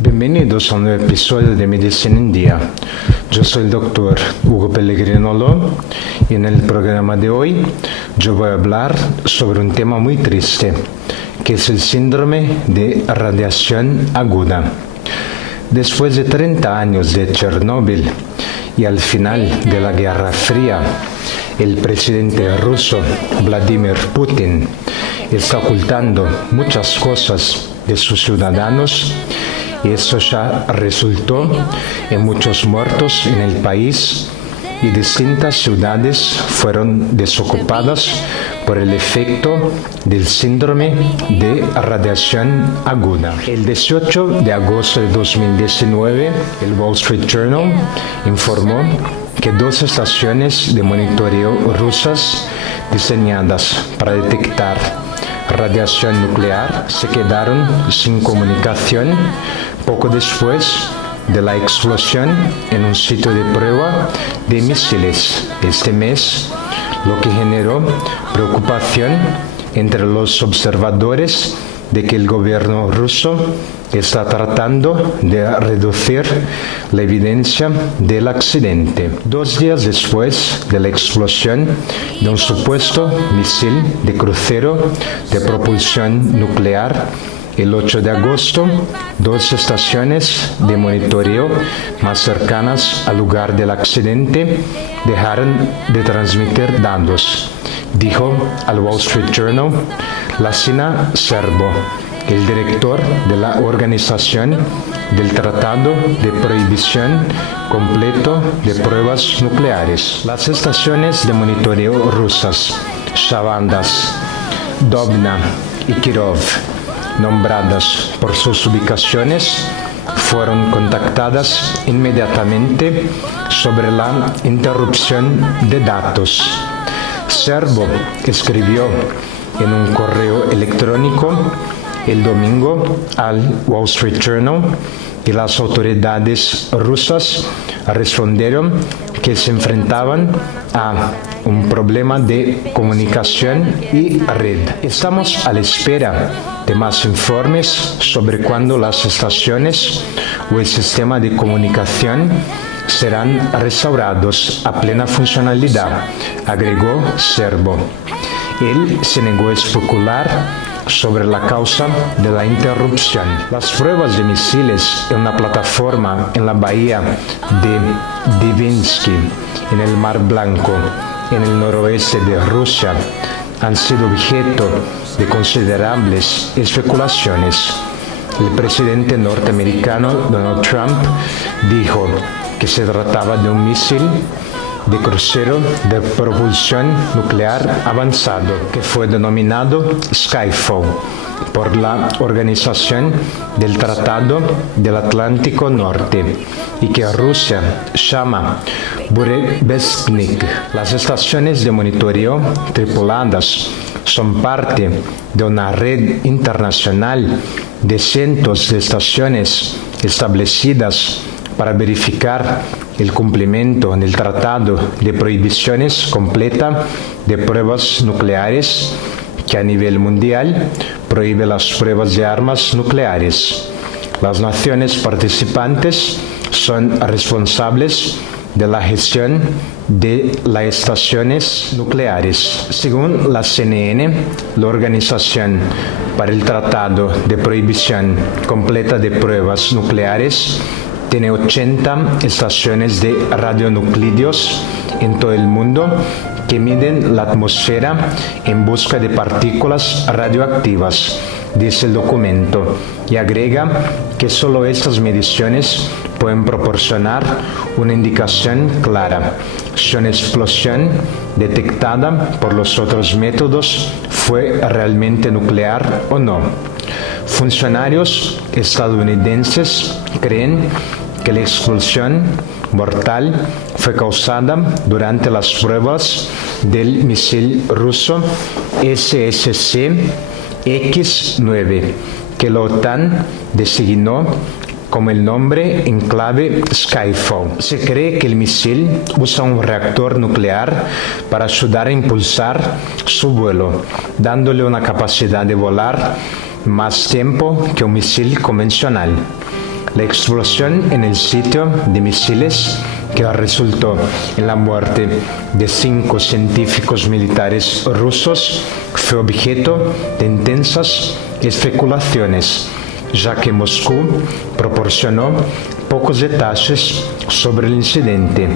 Bienvenidos a un nuevo episodio de Medicina en Día. Yo soy el doctor Hugo Pellegrinolo y en el programa de hoy yo voy a hablar sobre un tema muy triste, que es el síndrome de radiación aguda. Después de 30 años de Chernóbil y al final de la Guerra Fría, el presidente ruso Vladimir Putin está ocultando muchas cosas de sus ciudadanos y eso ya resultó en muchos muertos en el país y distintas ciudades fueron desocupadas por el efecto del síndrome de radiación aguda. El 18 de agosto de 2019, el Wall Street Journal informó que 2 estaciones de monitoreo rusas diseñadas para detectar radiación nuclear se quedaron sin comunicación poco después de la explosión en un sitio de prueba de misiles este mes, lo que generó preocupación entre los observadores de que el gobierno ruso está tratando de reducir la evidencia del accidente. 2 días después de la explosión de un supuesto misil de crucero de propulsión nuclear, el 8 de agosto, 2 estaciones de monitoreo más cercanas al lugar del accidente dejaron de transmitir datos, dijo al Wall Street Journal Lasina Serbo, el director de la Organización del Tratado de Prohibición Completo de Pruebas Nucleares. Las estaciones de monitoreo rusas, Shavandas, Dobna y Kirov, nombradas por sus ubicaciones, fueron contactadas inmediatamente sobre la interrupción de datos. Serbo escribió en un correo electrónico el domingo al Wall Street Journal y las autoridades rusas respondieron que se enfrentaban a un problema de comunicación y red. Estamos a la espera de más informes sobre cuándo las estaciones o el sistema de comunicación serán restaurados a plena funcionalidad, agregó Serbo. Él se negó a especular sobre la causa de la interrupción. Las pruebas de misiles en una plataforma en la bahía de Divinsky, en el Mar Blanco, en el noroeste de Rusia, han sido objeto de considerables especulaciones. El presidente norteamericano Donald Trump dijo que se trataba de un misil de crucero de propulsión nuclear avanzado, que fue denominado Skyfall por la Organización del Tratado del Atlántico Norte y que Rusia llama Burevestnik. Las estaciones de monitoreo tripuladas son parte de una red internacional de cientos de estaciones establecidas para verificar el cumplimiento del Tratado de Prohibiciones Completa de Pruebas Nucleares, que a nivel mundial prohíbe las pruebas de armas nucleares. Las naciones participantes son responsables de la gestión de las estaciones nucleares. Según la CNN, la Organización para el Tratado de Prohibición Completa de Pruebas Nucleares tiene 80 estaciones de radionuclidos en todo el mundo que miden la atmósfera en busca de partículas radioactivas, dice el documento, y agrega que solo estas mediciones pueden proporcionar una indicación clara si una explosión detectada por los otros métodos fue realmente nuclear o no. Funcionarios estadounidenses creen que la explosión mortal fue causada durante las pruebas del misil ruso SSC-X9, que la OTAN designó como el nombre en clave Skyfall. Se cree que el misil usa un reactor nuclear para ayudar a impulsar su vuelo, dándole una capacidad de volar más tiempo que un misil convencional. La explosión en el sitio de misiles que resultó en la muerte de 5 científicos militares rusos fue objeto de intensas especulaciones, ya que Moscú proporcionó pocos detalles sobre el incidente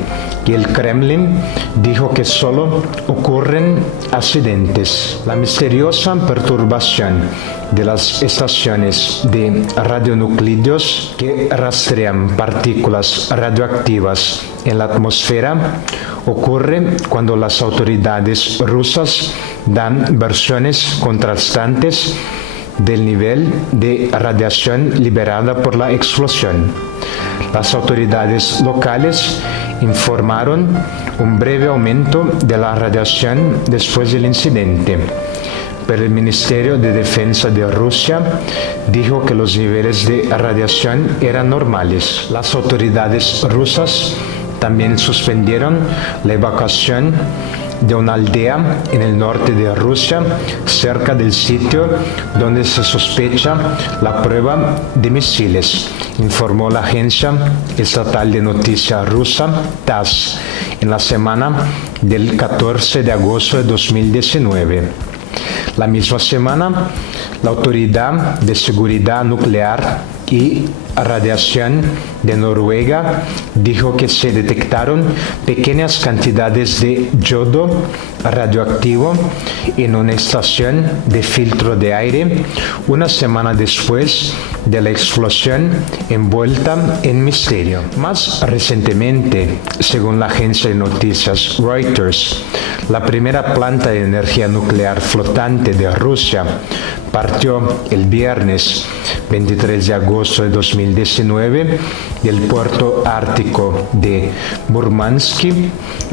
y el Kremlin dijo que solo ocurren accidentes. La misteriosa perturbación de las estaciones de radionuclidos que rastrean partículas radioactivas en la atmósfera ocurre cuando las autoridades rusas dan versiones contrastantes del nivel de radiación liberada por la explosión. Las autoridades locales informaron un breve aumento de la radiación después del incidente, pero el Ministerio de Defensa de Rusia dijo que los niveles de radiación eran normales. Las autoridades rusas también suspendieron la evacuación de una aldea en el norte de Rusia, cerca del sitio donde se sospecha la prueba de misiles, informó la agencia estatal de noticias rusa TASS en la semana del 14 de agosto de 2019. La misma semana, la Autoridad de Seguridad Nuclear y Radiación de Noruega dijo que se detectaron pequeñas cantidades de yodo radioactivo en una estación de filtro de aire una semana después de la explosión envuelta en misterio. Más recientemente, según la agencia de noticias Reuters, la primera planta de energía nuclear flotante de Rusia partió el viernes 23 de agosto de 2019 del puerto ártico de Murmansk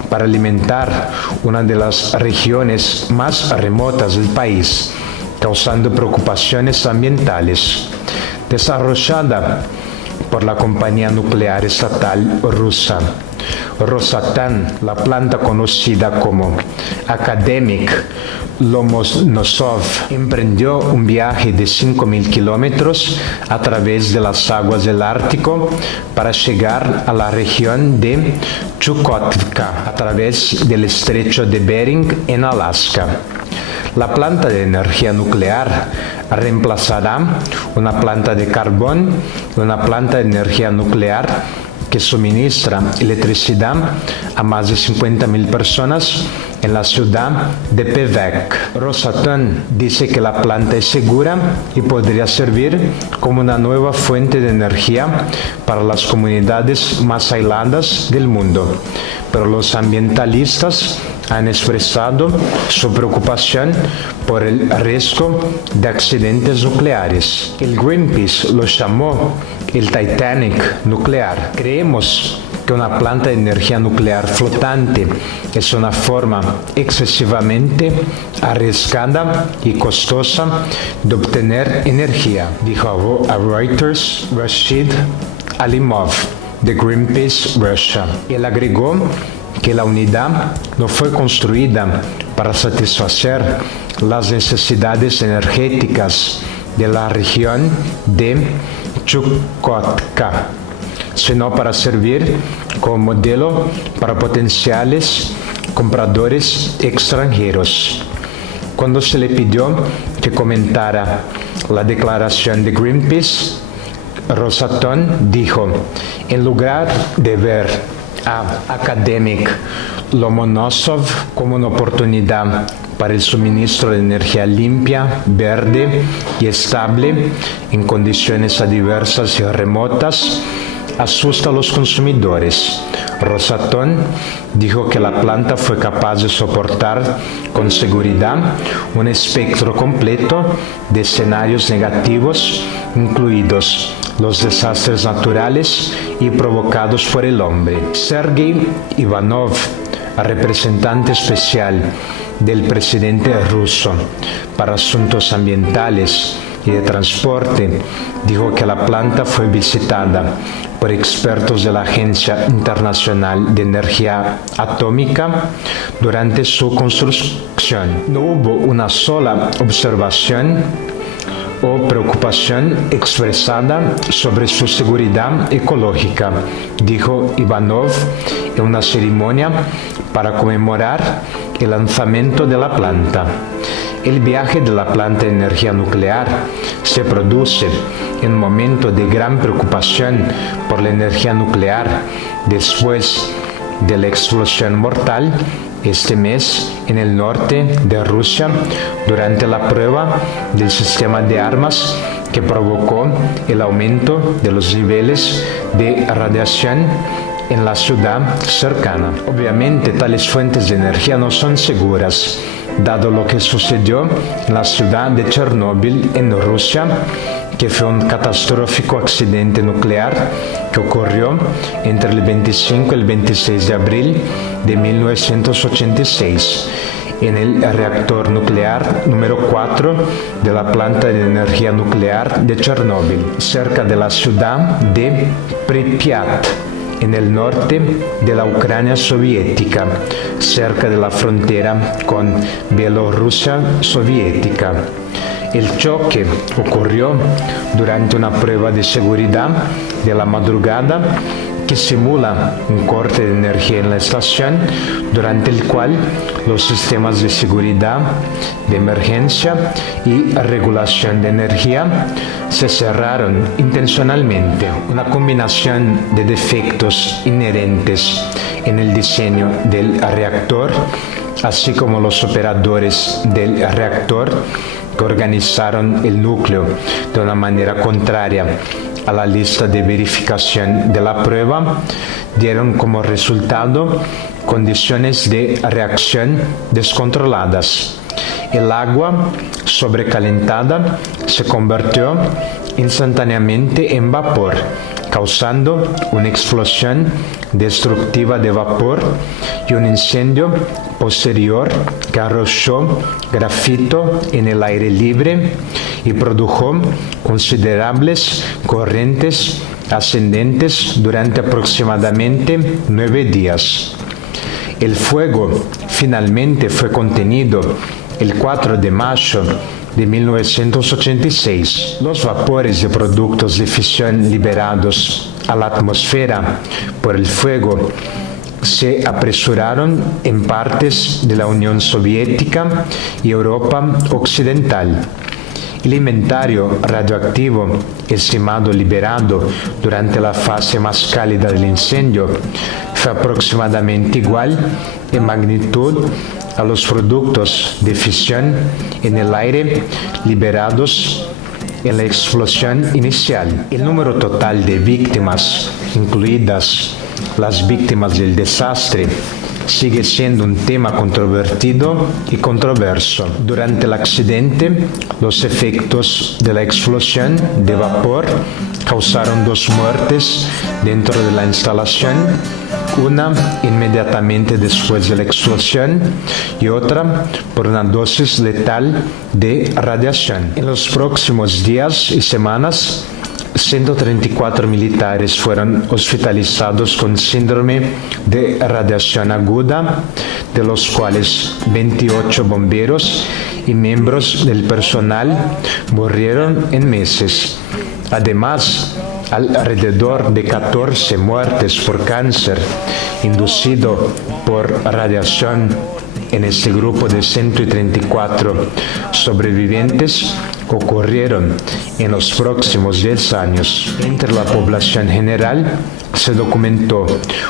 para alimentar una de las regiones más remotas del país, causando preocupaciones ambientales. Desarrollada por la compañía nuclear estatal rusa Rosatom, la planta conocida como Akademik Lomonosov emprendió un viaje de 5.000 kilómetros a través de las aguas del Ártico para llegar a la región de Chukotka a través del estrecho de Bering en Alaska. La planta de energía nuclear reemplazará una planta de carbón y una planta de energía nuclear que suministra electricidad a más de 50.000 personas en la ciudad de Pevek. Rosatom dice que la planta es segura y podría servir como una nueva fuente de energía para las comunidades más aisladas del mundo, pero los ambientalistas han expresado su preocupación por el riesgo de accidentes nucleares. El Greenpeace lo llamó el Titanic nuclear. Creemos que una planta de energía nuclear flotante es una forma excesivamente arriesgada y costosa de obtener energía, dijo a Reuters Rashid Alimov de Greenpeace Russia. Él agregó que la unidad no fue construida para satisfacer las necesidades energéticas de la región de Chukotka, sino para servir como modelo para potenciales compradores extranjeros. Cuando se le pidió que comentara la declaración de Greenpeace, Rosatom dijo: en lugar de ver a Akademik Lomonosov como una oportunidad para el suministro de energía limpia, verde y estable en condiciones adversas y remotas, asusta a los consumidores. Rosatom dijo que la planta fue capaz de soportar con seguridad un espectro completo de escenarios negativos, incluidos los desastres naturales y provocados por el hombre. Sergei Ivanov, representante especial del presidente ruso para asuntos ambientales y de transporte, dijo que la planta fue visitada por expertos de la Agencia Internacional de Energía Atómica durante su construcción. No hubo una sola observación o preocupación expresada sobre su seguridad ecológica, dijo Ivanov en una ceremonia para conmemorar el lanzamiento de la planta. El viaje de la planta de energía nuclear se produce en un momento de gran preocupación por la energía nuclear después de la explosión mortal este mes en el norte de Rusia durante la prueba del sistema de armas que provocó el aumento de los niveles de radiación en la ciudad cercana. Obviamente, tales fuentes de energía no son seguras, dado lo que sucedió en la ciudad de Chernóbil, en Rusia, que fue un catastrófico accidente nuclear que ocurrió entre el 25 y el 26 de abril de 1986 en el reactor nuclear número 4 de la planta de energía nuclear de Chernóbil, cerca de la ciudad de Pripyat, en el norte de la Ucrania soviética, cerca de la frontera con Bielorrusia soviética. El choque ocurrió durante una prueba de seguridad de la madrugada que simula un corte de energía en la estación, durante el cual los sistemas de seguridad, de emergencia y regulación de energía se cerraron intencionalmente. Una combinación de defectos inherentes en el diseño del reactor, así como los operadores del reactor que organizaron el núcleo de una manera contraria a la lista de verificación de la prueba, dieron como resultado condiciones de reacción descontroladas. El agua sobrecalentada se convirtió instantáneamente en vapor, causando una explosión destructiva de vapor y un incendio posterior que arrojó grafito en el aire libre y produjo considerables corrientes ascendentes durante aproximadamente 9 días. El fuego finalmente fue contenido el 4 de mayo de 1986. Los vapores de productos de fisión liberados a la atmósfera por el fuego se apresuraron en partes de la Unión Soviética y Europa Occidental. El inventario radioactivo estimado liberado durante la fase más cálida del incendio fue aproximadamente igual en magnitud a los productos de fisión en el aire liberados en la explosión inicial. El número total de víctimas, incluidas las víctimas del desastre, sigue siendo un tema controvertido y controverso. Durante el accidente, los efectos de la explosión de vapor causaron 2 muertes dentro de la instalación, una inmediatamente después de la explosión y otra por una dosis letal de radiación. En los próximos días y semanas, 134 militares fueron hospitalizados con síndrome de radiación aguda, de los cuales 28 bomberos y miembros del personal murieron en meses. Además, alrededor de 14 muertes por cáncer inducido por radiación en este grupo de 134 sobrevivientes ocurrieron en los próximos 10 años. Entre la población general se documentó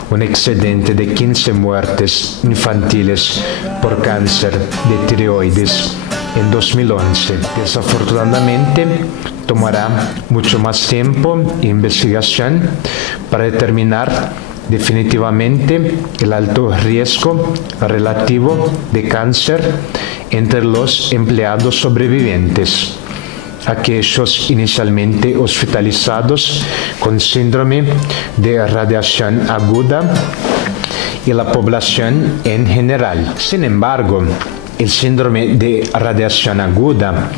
un excedente de 15 muertes infantiles por cáncer de tiroides en 2011. Desafortunadamente, tomará mucho más tiempo e investigación para determinar definitivamente el alto riesgo relativo de cáncer entre los empleados sobrevivientes, aquellos inicialmente hospitalizados con síndrome de radiación aguda y la población en general. Sin embargo, el síndrome de radiación aguda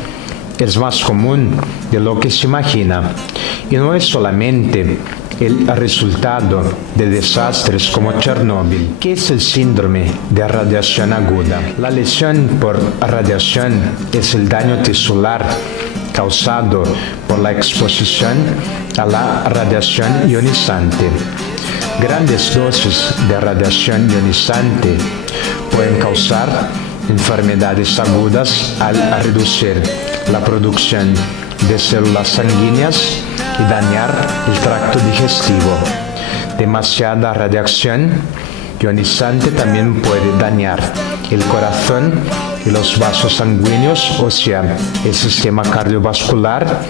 es más común de lo que se imagina y no es solamente el resultado de desastres como Chernóbil. ¿Qué es el síndrome de radiación aguda? La lesión por radiación es el daño tisular causado por la exposición a la radiación ionizante. Grandes dosis de radiación ionizante pueden causar enfermedades agudas al reducir la producción de células sanguíneas y dañar el tracto digestivo. Demasiada radiación ionizante también puede dañar el corazón y los vasos sanguíneos, o sea, el sistema cardiovascular,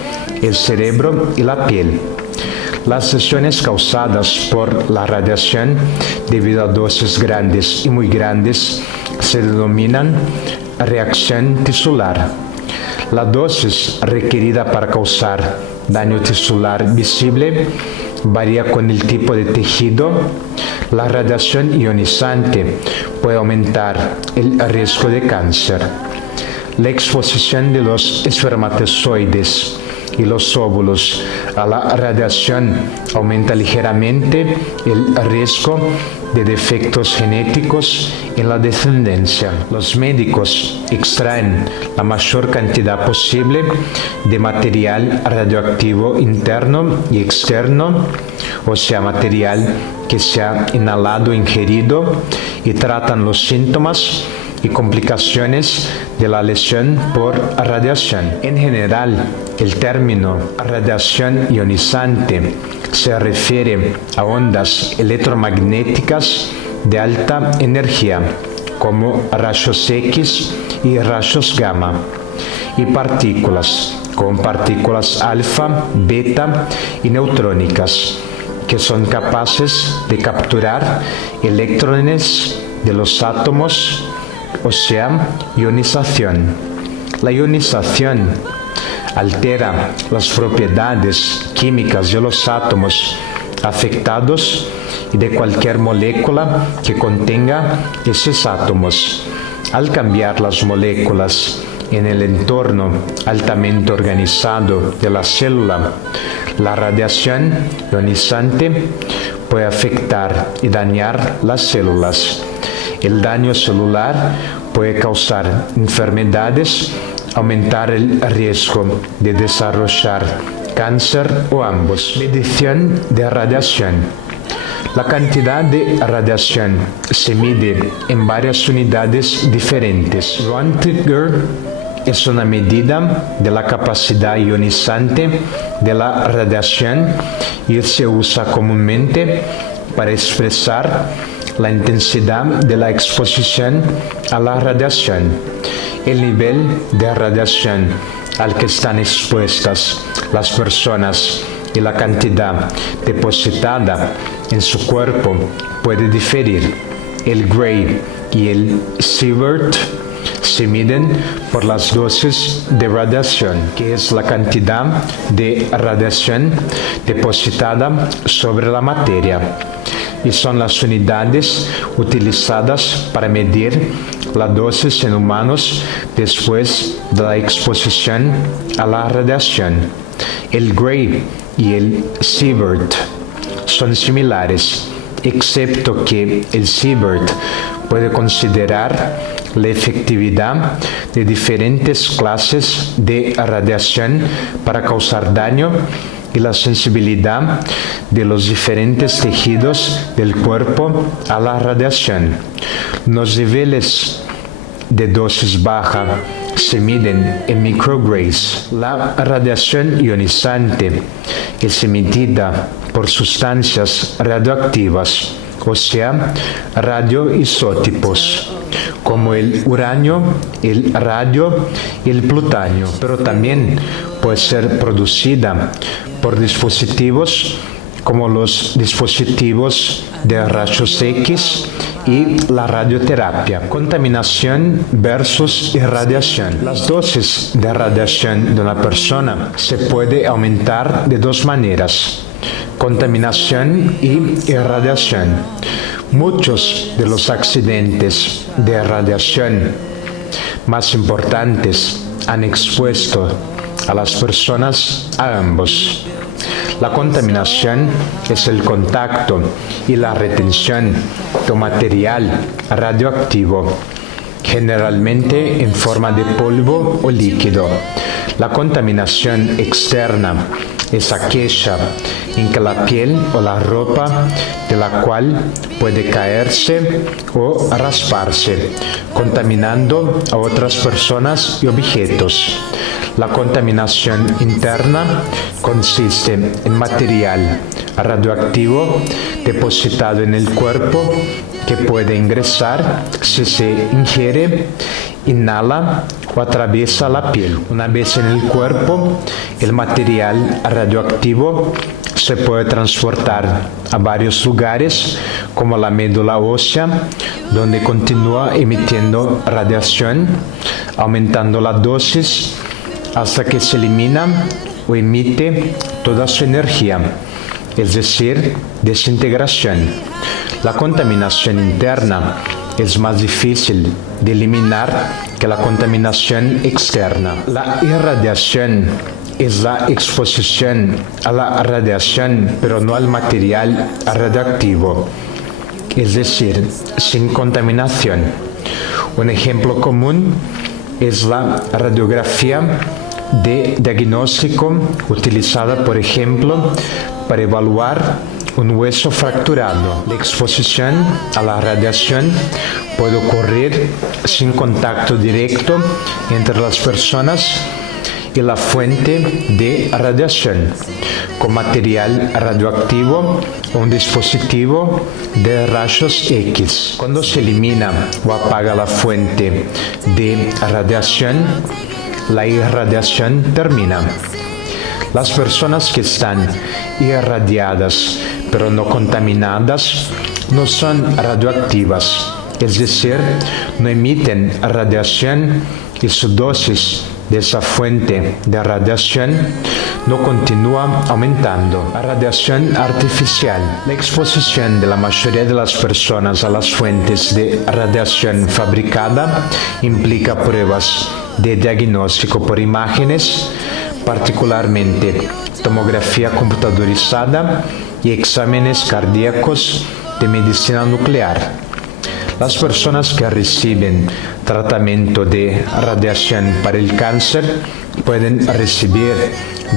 el cerebro y la piel. Las lesiones causadas por la radiación debido a dosis grandes y muy grandes se denominan reacción tisular. La dosis requerida para causar daño tisular visible varía con el tipo de tejido. La radiación ionizante puede aumentar el riesgo de cáncer. La exposición de los espermatozoides y los óvulos a la radiación aumenta ligeramente el riesgo de defectos genéticos en la descendencia. Los médicos extraen la mayor cantidad posible de material radioactivo interno y externo, o sea, material que se ha inhalado o ingerido, y tratan los síntomas y complicaciones de la lesión por radiación. En general, el término radiación ionizante se refiere a ondas electromagnéticas de alta energía, como rayos X y rayos gamma, y partículas, como partículas alfa, beta y neutrónicas, que son capaces de capturar electrones de los átomos, o sea, ionización. La ionización altera las propiedades químicas de los átomos afectados y de cualquier molécula que contenga esos átomos. Al cambiar las moléculas en el entorno altamente organizado de la célula, la radiación ionizante puede afectar y dañar las células. El daño celular puede causar enfermedades, aumentar el riesgo de desarrollar cáncer o ambos. Medición de radiación. La cantidad de radiación se mide en varias unidades diferentes. Röntgen es una medida de la capacidad ionizante de la radiación y se usa comúnmente para expresar la intensidad de la exposición a la radiación. El nivel de radiación al que están expuestas las personas y la cantidad depositada en su cuerpo puede diferir. El Gray y el Sievert se miden por las dosis de radiación, que es la cantidad de radiación depositada sobre la materia, y son las unidades utilizadas para medir la dosis en humanos después de la exposición a la radiación. El Gray y el Sievert son similares, excepto que el Sievert puede considerar la efectividad de diferentes clases de radiación para causar daño y la sensibilidad de los diferentes tejidos del cuerpo a la radiación. Los niveles de dosis baja se miden en micrograys. La radiación ionizante es emitida por sustancias radioactivas, o sea, radioisótopos, como el uranio, el radio y el plutonio, pero también puede ser producida por dispositivos como los dispositivos de rayos X y la radioterapia. Contaminación versus irradiación. Las dosis de radiación de una persona se puede aumentar de dos maneras: contaminación y irradiación. Muchos de los accidentes de radiación más importantes han expuesto a las personas a ambos. La contaminación es el contacto y la retención de material radioactivo, generalmente en forma de polvo o líquido. La contaminación externa es aquella en que la piel o la ropa de la cual puede caerse o rasparse, contaminando a otras personas y objetos. La contaminación interna consiste en material radioactivo depositado en el cuerpo que puede ingresar si se ingiere, inhala o atraviesa la piel. Una vez en el cuerpo, el material radioactivo se puede transportar a varios lugares, como la médula ósea, donde continúa emitiendo radiación, aumentando la dosis hasta que se elimina o emite toda su energía, es decir, desintegración. La contaminación interna es más difícil de eliminar que la contaminación externa. La irradiación es la exposición a la radiación, pero no al material radioactivo, es decir, sin contaminación. Un ejemplo común es la radiografía de diagnóstico utilizada, por ejemplo, para evaluar un hueso fracturado. La exposición a la radiación puede ocurrir sin contacto directo entre las personas y la fuente de radiación, con material radioactivo o un dispositivo de rayos X. Cuando se elimina o apaga la fuente de radiación, la irradiación termina. Las personas que están irradiadas pero no contaminadas no son radioactivas, es decir, no emiten radiación y su dosis de esa fuente de radiación no continúa aumentando. La radiación artificial. La exposición de la mayoría de las personas a las fuentes de radiación fabricada implica pruebas de diagnóstico por imágenes, particularmente tomografía computadorizada y exámenes cardíacos de medicina nuclear. Las personas que reciben tratamiento de radiación para el cáncer pueden recibir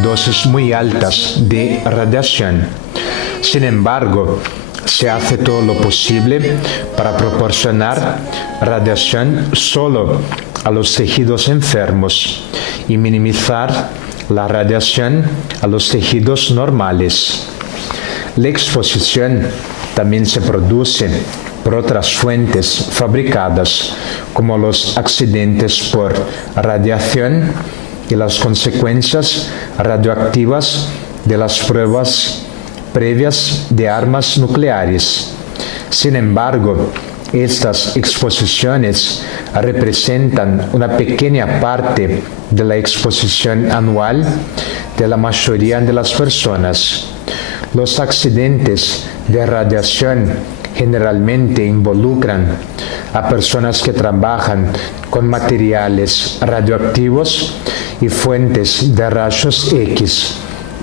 dosis muy altas de radiación. Sin embargo, se hace todo lo posible para proporcionar radiación solo a los tejidos enfermos y minimizar la radiación a los tejidos normales. La exposición también se produce por otras fuentes fabricadas, como los accidentes por radiación y las consecuencias radioactivas de las pruebas previas de armas nucleares. Sin embargo, estas exposiciones representan una pequeña parte de la exposición anual de la mayoría de las personas. Los accidentes de radiación generalmente involucran a personas que trabajan con materiales radioactivos y fuentes de rayos X,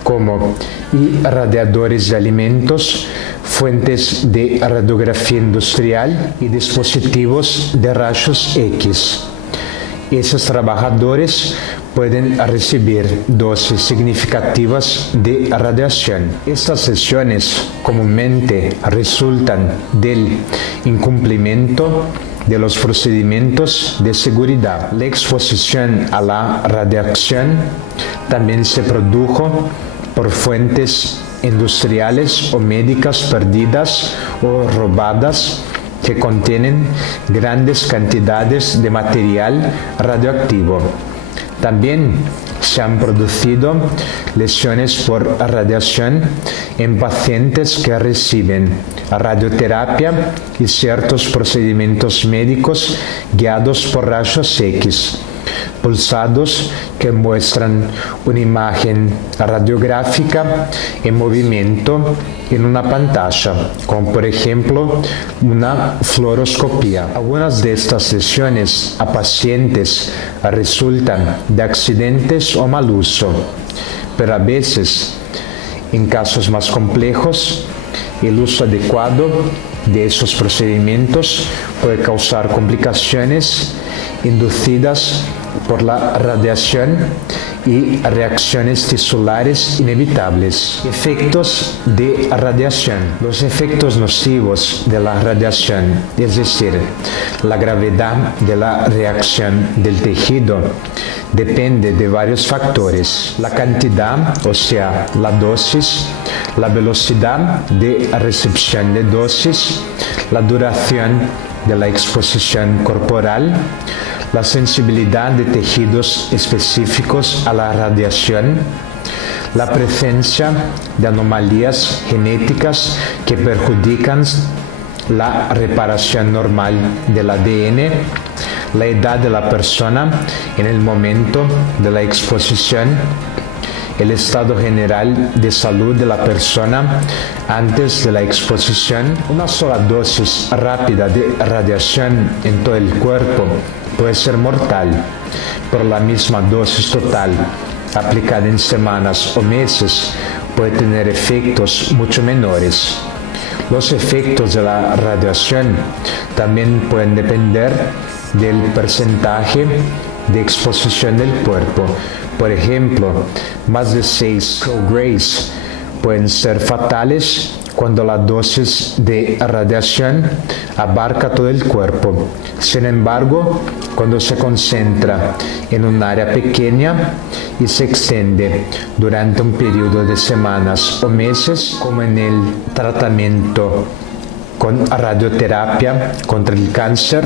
como irradiadores de alimentos, fuentes de radiografía industrial y dispositivos de rayos X. Esos trabajadores pueden recibir dosis significativas de radiación. Estas sesiones comúnmente resultan del incumplimiento de los procedimientos de seguridad. La exposición a la radiación también se produjo por fuentes industriales o médicas perdidas o robadas que contienen grandes cantidades de material radioactivo. También se han producido lesiones por radiación en pacientes que reciben radioterapia y ciertos procedimientos médicos guiados por rayos X, pulsados que muestran una imagen radiográfica en movimiento en una pantalla, como por ejemplo una fluoroscopía. Algunas de estas lesiones a pacientes resultan de accidentes o mal uso, pero a veces, en casos más complejos, el uso adecuado de esos procedimientos puede causar complicaciones inducidas por la radiación y reacciones tisulares inevitables. Efectos de radiación. Los efectos nocivos de la radiación, es decir, la gravedad de la reacción del tejido, depende de varios factores: la cantidad, o sea, la dosis, la velocidad de recepción de dosis, la duración de la exposición corporal, la sensibilidad de tejidos específicos a la radiación, la presencia de anomalías genéticas que perjudican la reparación normal del ADN, la edad de la persona en el momento de la exposición, el estado general de salud de la persona antes de la exposición. Una sola dosis rápida de radiación en todo el cuerpo puede ser mortal, pero la misma dosis total aplicada en semanas o meses puede tener efectos mucho menores. Los efectos de la radiación también pueden depender del porcentaje de exposición del cuerpo. Por ejemplo, más de 6 micrograys pueden ser fatales cuando la dosis de radiación abarca todo el cuerpo. Sin embargo, cuando se concentra en un área pequeña y se extiende durante un periodo de semanas o meses, como en el tratamiento con radioterapia contra el cáncer,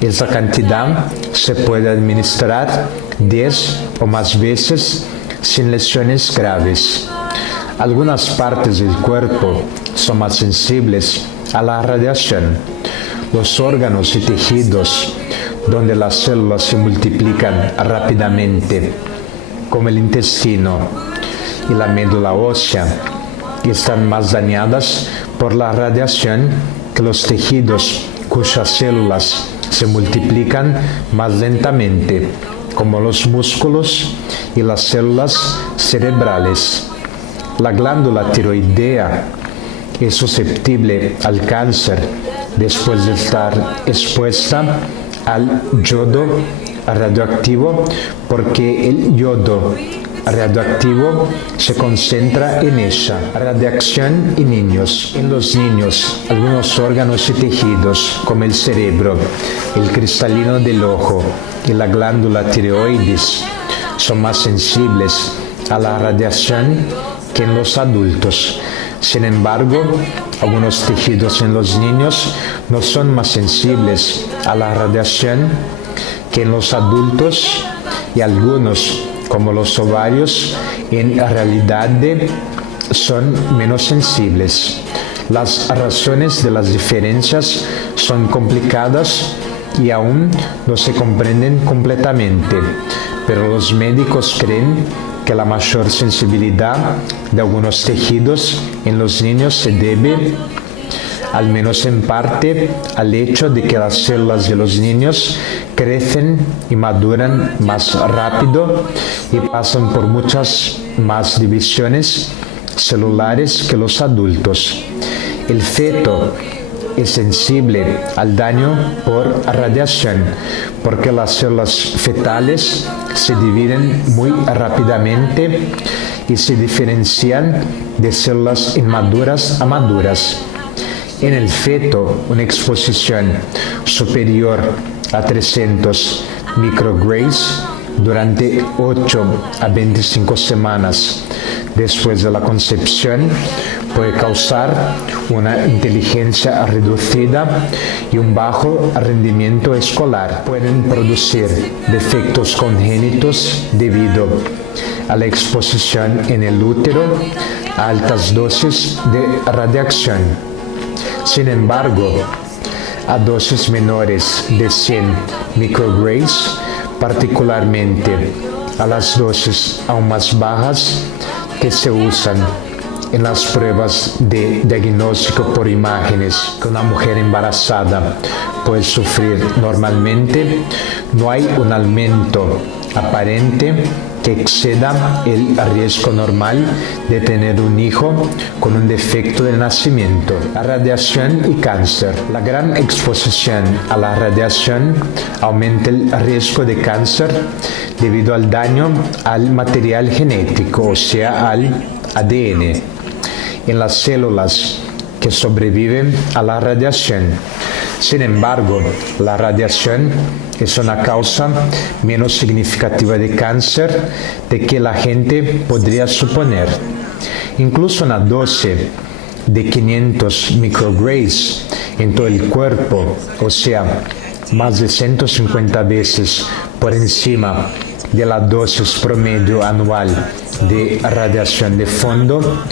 esa cantidad se puede administrar 10 o más veces sin lesiones graves. Algunas partes del cuerpo son más sensibles a la radiación. Los órganos y tejidos donde las células se multiplican rápidamente, como el intestino y la médula ósea, están más dañadas por la radiación que los tejidos cuyas células se multiplican más lentamente, como los músculos y las células cerebrales. La glándula tiroidea es susceptible al cáncer después de estar expuesta al yodo radioactivo, porque el yodo radioactivo se concentra en ella. Radiación en niños. En los niños, algunos órganos y tejidos, como el cerebro, el cristalino del ojo y la glándula tiroides, son más sensibles a la radiación que en los adultos. Sin embargo, algunos tejidos en los niños no son más sensibles a la radiación que en los adultos, y algunos, como los ovarios, en realidad son menos sensibles. Las razones de las diferencias son complicadas y aún no se comprenden completamente, pero los médicos creen que la mayor sensibilidad de algunos tejidos en los niños se debe, al menos en parte, al hecho de que las células de los niños crecen y maduran más rápido y pasan por muchas más divisiones celulares que los adultos. El feto es sensible al daño por radiación porque las células fetales se dividen muy rápidamente y se diferencian de células inmaduras a maduras. En el feto, una exposición superior a 300 micrograys durante 8 a 25 semanas después de la concepción puede causar una inteligencia reducida y un bajo rendimiento escolar. Pueden producir defectos congénitos debido a la exposición en el útero a altas dosis de radiación. Sin embargo, a dosis menores de 100 micrograys, particularmente a las dosis aún más bajas que se usan en las pruebas de diagnóstico por imágenes que una mujer embarazada puede sufrir normalmente, no hay un aumento aparente que exceda el riesgo normal de tener un hijo con un defecto de nacimiento. La radiación y cáncer. La gran exposición a la radiación aumenta el riesgo de cáncer debido al daño al material genético, o sea, al ADN, en las células que sobreviven a la radiación. Sin embargo, la radiación es una causa menos significativa de cáncer de que la gente podría suponer. Incluso una dosis de 500 micrograys en todo el cuerpo, o sea, más de 150 veces por encima de la dosis promedio anual de radiación de fondo,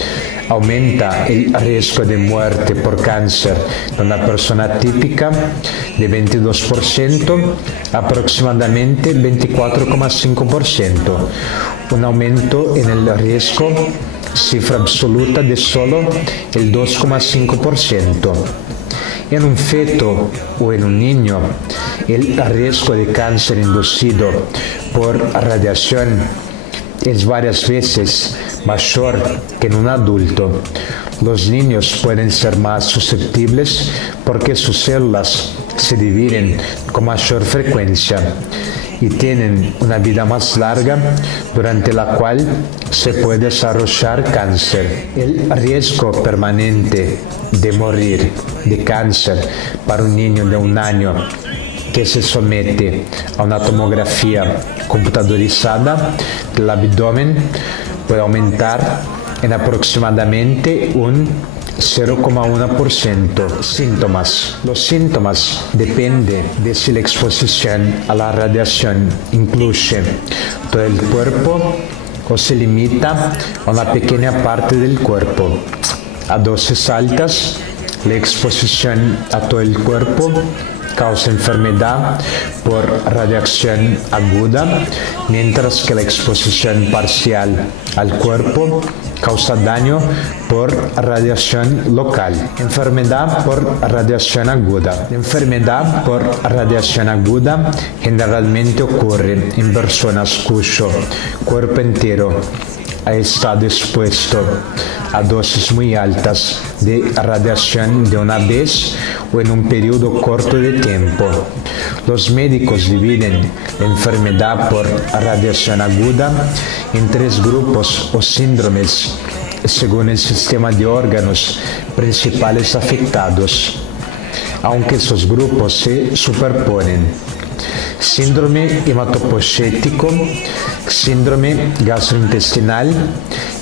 aumenta el riesgo de muerte por cáncer de una persona típica de 22%, aproximadamente 24,5%, un aumento en el riesgo, cifra absoluta de solo el 2,5%. En un feto o en un niño, el riesgo de cáncer inducido por radiación es varias veces mayor que en un adulto. Los niños pueden ser más susceptibles porque sus células se dividen con mayor frecuencia y tienen una vida más larga durante la cual se puede desarrollar cáncer. El riesgo permanente de morir de cáncer para un niño de 1 año que se somete a una tomografía computadorizada del abdomen puede aumentar en aproximadamente un 0,1%. Síntomas. Los síntomas dependen de si la exposición a la radiación incluye todo el cuerpo o se limita a una pequeña parte del cuerpo. A dosis altas, la exposición a todo el cuerpo causa enfermedad por radiación aguda, mientras que la exposición parcial al cuerpo causa daño por radiación local. Enfermedad por radiación aguda. La enfermedad por radiación aguda generalmente ocurre en personas cuyo cuerpo entero ha estado expuesto a dosis muy altas de radiación de una vez o en un periodo corto de tiempo. Los médicos dividen la enfermedad por radiación aguda en 3 grupos o síndromes según el sistema de órganos principales afectados, aunque esos grupos se superponen: síndrome hematopoyético, síndrome gastrointestinal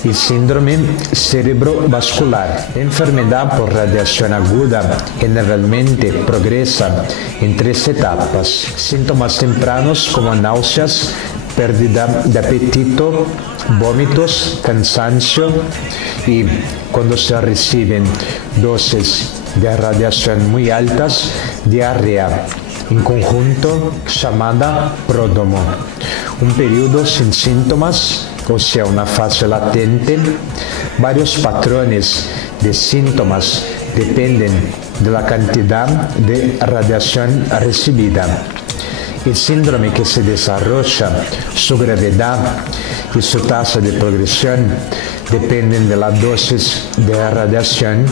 y síndrome cerebrovascular. La enfermedad por radiación aguda generalmente progresa en 3 etapas: síntomas tempranos como náuseas, pérdida de apetito, vómitos, cansancio, y cuando se reciben dosis de radiación muy altas, diarrea, en conjunto llamada pródromo. Un periodo sin síntomas, o sea, una fase latente. Varios patrones de síntomas dependen de la cantidad de radiación recibida. El síndrome que se desarrolla, su gravedad y su tasa de progresión dependen de la dosis de radiación.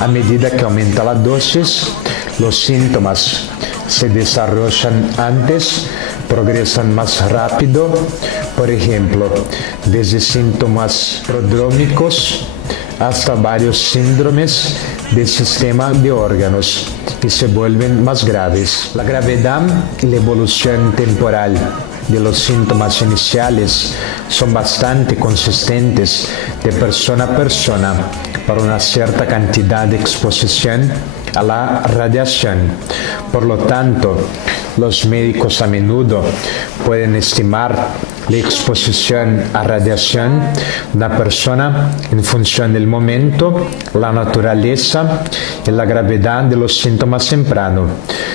A medida que aumenta la dosis, los síntomas se desarrollan antes, progresan más rápido, por ejemplo, desde síntomas prodrómicos hasta varios síndromes del sistema de órganos y se vuelven más graves. La gravedad y la evolución temporal de los síntomas iniciales son bastante consistentes de persona a persona para una cierta cantidad de exposición a la radiación. Por lo tanto, los médicos a menudo pueden estimar la exposición a radiación de una persona en función del momento, la naturaleza y la gravedad de los síntomas tempranos.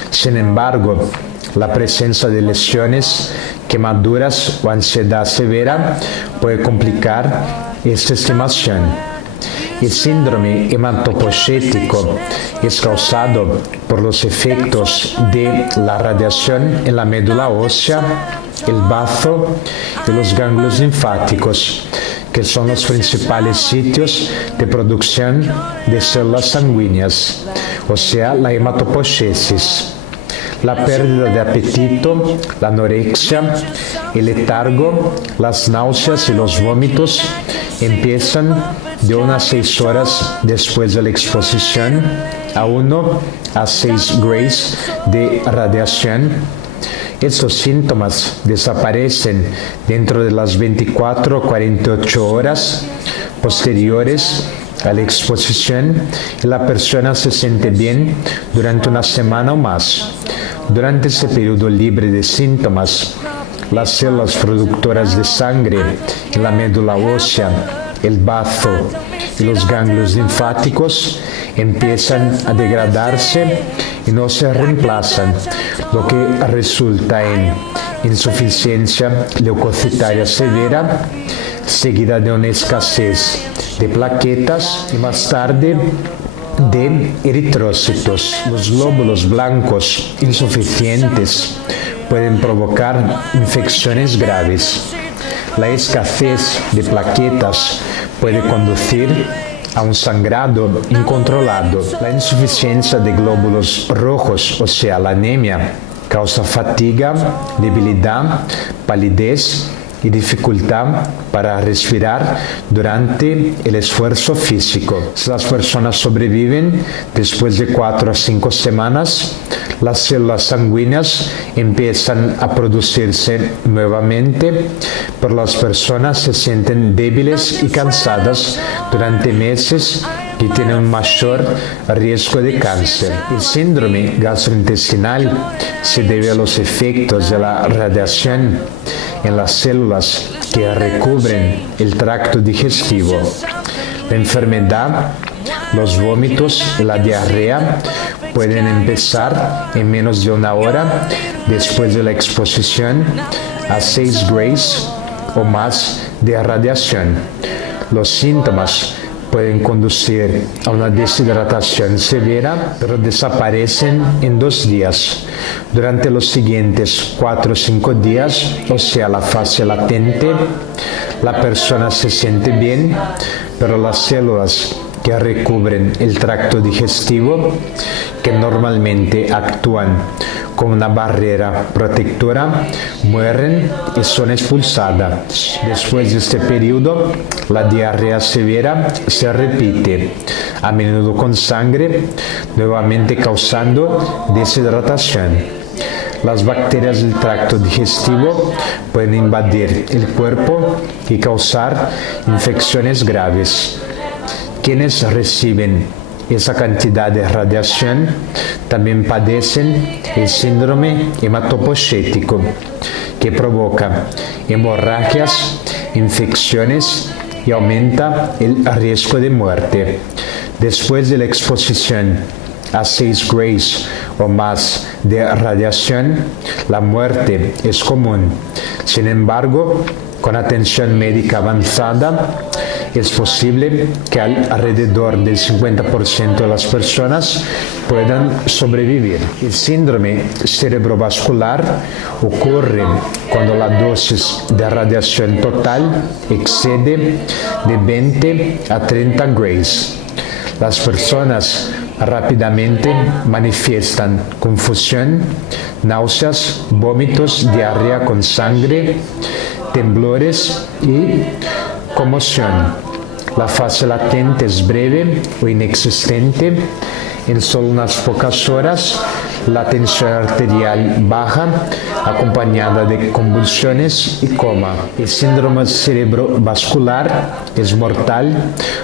Sin embargo, la presencia de lesiones, quemaduras o ansiedad severa puede complicar esta estimación. El síndrome hematopoyético es causado por los efectos de la radiación en la médula ósea, el bazo y los ganglios linfáticos, que son los principales sitios de producción de células sanguíneas, o sea, la hematopoiesis. La pérdida de apetito, la anorexia, el letargo, las náuseas y los vómitos empiezan de 1 a 6 horas después de la exposición a 1 a 6 grays de radiación. Estos síntomas desaparecen dentro de las 24 o 48 horas posteriores a la exposición y la persona se siente bien durante una semana o más. Durante ese periodo libre de síntomas, las células productoras de sangre en la médula ósea, el bazo y los ganglios linfáticos empiezan a degradarse y no se reemplazan, lo que resulta en insuficiencia leucocitaria severa, seguida de una escasez de plaquetas y más tarde de eritrócitos. Los glóbulos blancos insuficientes pueden provocar infecciones graves. La escasez de plaquetas puede conducir a un sangrado incontrolado. La insuficiencia de glóbulos rojos, o sea, la anemia, causa fatiga, debilidad, palidez y dificultad para respirar durante el esfuerzo físico. Si las personas sobreviven después de 4 a 5 semanas, las células sanguíneas empiezan a producirse nuevamente, pero las personas se sienten débiles y cansadas durante meses y tienen un mayor riesgo de cáncer. El síndrome gastrointestinal se debe a los efectos de la radiación en las células que recubren el tracto digestivo. La enfermedad, los vómitos y la diarrea pueden empezar en menos de 1 hora después de la exposición a 6 grays o más de radiación. Los síntomas pueden conducir a una deshidratación severa, pero desaparecen en 2 días. Durante los siguientes 4 o 5 días, o sea, la fase latente, la persona se siente bien, pero las células que recubren el tracto digestivo, que normalmente actúan como una barrera protectora, mueren y son expulsadas. Después de este periodo, la diarrea severa se repite, a menudo con sangre, nuevamente causando deshidratación. Las bacterias del tracto digestivo pueden invadir el cuerpo y causar infecciones graves. Quienes reciben esa cantidad de radiación también padecen el síndrome hematopoyético, que provoca hemorragias, infecciones y aumenta el riesgo de muerte. Después de la exposición a 6 grays o más de radiación, la muerte es común. Sin embargo, con atención médica avanzada, es posible que alrededor del 50% de las personas puedan sobrevivir. El síndrome cerebrovascular ocurre cuando la dosis de radiación total excede de 20 a 30 grays. Las personas rápidamente manifiestan confusión, náuseas, vómitos, diarrea con sangre, temblores y conmoción. La fase latente es breve o inexistente. En solo unas pocas horas, la tensión arterial baja, acompañada de convulsiones y coma. El síndrome cerebrovascular es mortal